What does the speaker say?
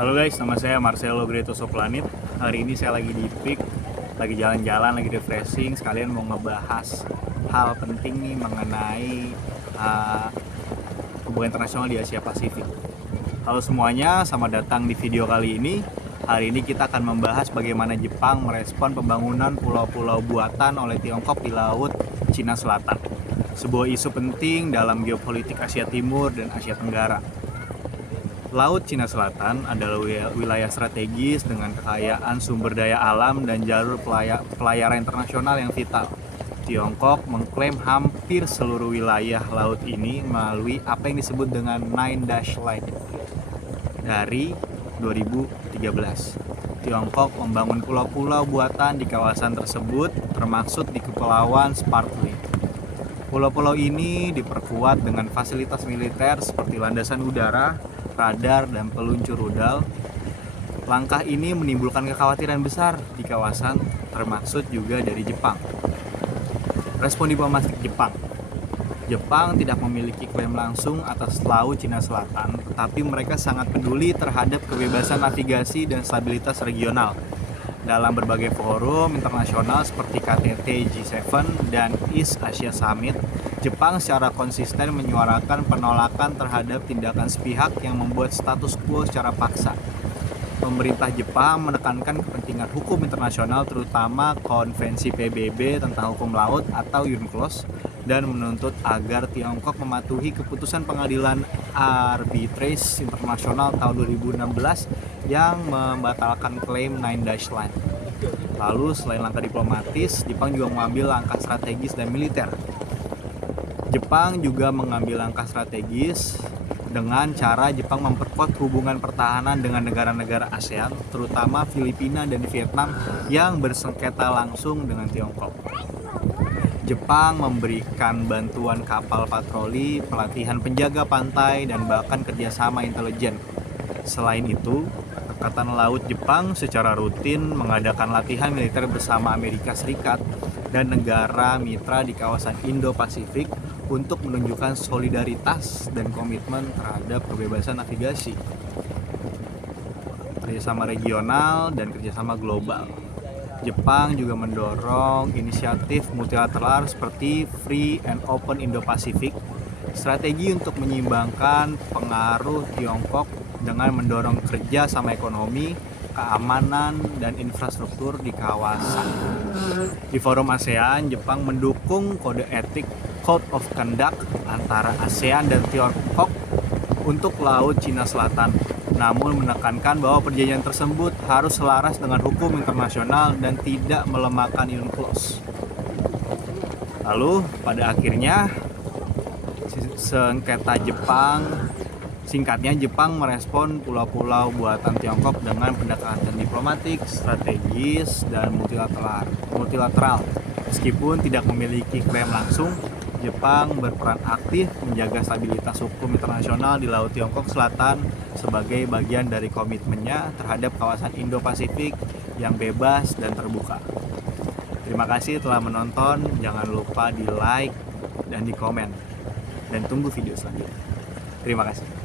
Halo guys, nama saya Marcelo Greto Soplanit. Hari ini saya lagi di PIK, lagi jalan-jalan, lagi refreshing. Sekalian mau ngebahas hal penting nih mengenai hubungan internasional di Asia Pasifik. Halo semuanya, selamat datang di video kali ini. Hari ini kita akan membahas bagaimana Jepang merespon pembangunan pulau-pulau buatan oleh Tiongkok di Laut Cina Selatan. Sebuah isu penting dalam geopolitik Asia Timur dan Asia Tenggara. Laut Cina Selatan adalah wilayah strategis dengan kekayaan sumber daya alam dan jalur pelayaran internasional yang vital. Tiongkok mengklaim hampir seluruh wilayah laut ini melalui apa yang disebut dengan Nine Dash Line. Dari 2013, Tiongkok membangun pulau-pulau buatan di kawasan tersebut, termasuk di Kepulauan Spratly. Pulau-pulau ini diperkuat dengan fasilitas militer seperti landasan udara, radar, dan peluncur rudal. Langkah ini menimbulkan kekhawatiran besar di kawasan, termasuk juga dari Jepang. Respon diplomatik Jepang. Jepang tidak memiliki klaim langsung atas Laut Cina Selatan, tetapi mereka sangat peduli terhadap kebebasan navigasi dan stabilitas regional. Dalam berbagai forum internasional seperti KTT G7 dan East Asia Summit, Jepang secara konsisten menyuarakan penolakan terhadap tindakan sepihak yang membuat status quo secara paksa. Pemerintah Jepang menekankan kepentingan hukum internasional, terutama Konvensi PBB tentang hukum laut atau UNCLOS, dan menuntut agar Tiongkok mematuhi keputusan Pengadilan Arbitrase Internasional tahun 2016 yang membatalkan klaim Nine Dash Line. Lalu selain langkah diplomatis, Jepang juga mengambil langkah strategis dan militer. Jepang juga mengambil langkah strategis dengan cara Jepang memperkuat hubungan pertahanan dengan negara-negara ASEAN, terutama Filipina dan Vietnam yang bersengketa langsung dengan Tiongkok. Jepang memberikan bantuan kapal patroli, pelatihan penjaga pantai, dan bahkan kerjasama intelijen. Selain itu, Angkatan Laut Jepang secara rutin mengadakan latihan militer bersama Amerika Serikat dan negara mitra di kawasan Indo-Pasifik untuk menunjukkan solidaritas dan komitmen terhadap kebebasan navigasi, kerjasama regional, dan kerjasama global. Jepang juga mendorong inisiatif multilateral seperti Free and Open Indo-Pacific, strategi untuk menyeimbangkan pengaruh Tiongkok dengan mendorong kerja sama ekonomi, keamanan, dan infrastruktur di kawasan. Di forum ASEAN, Jepang mendukung kode etik Code of Conduct antara ASEAN dan Tiongkok untuk Laut Cina Selatan, namun menekankan bahwa perjanjian tersebut harus selaras dengan hukum internasional dan tidak melemahkan UNCLOS. Lalu pada akhirnya sengketa Jepang, singkatnya Jepang merespon pulau-pulau buatan Tiongkok dengan pendekatan diplomatik, strategis, dan multilateral. Meskipun tidak memiliki klaim langsung, Jepang berperan aktif menjaga stabilitas hukum internasional di Laut Tiongkok Selatan sebagai bagian dari komitmennya terhadap kawasan Indo-Pasifik yang bebas dan terbuka. Terima kasih telah menonton, jangan lupa di like dan di komen, dan tunggu video selanjutnya. Terima kasih.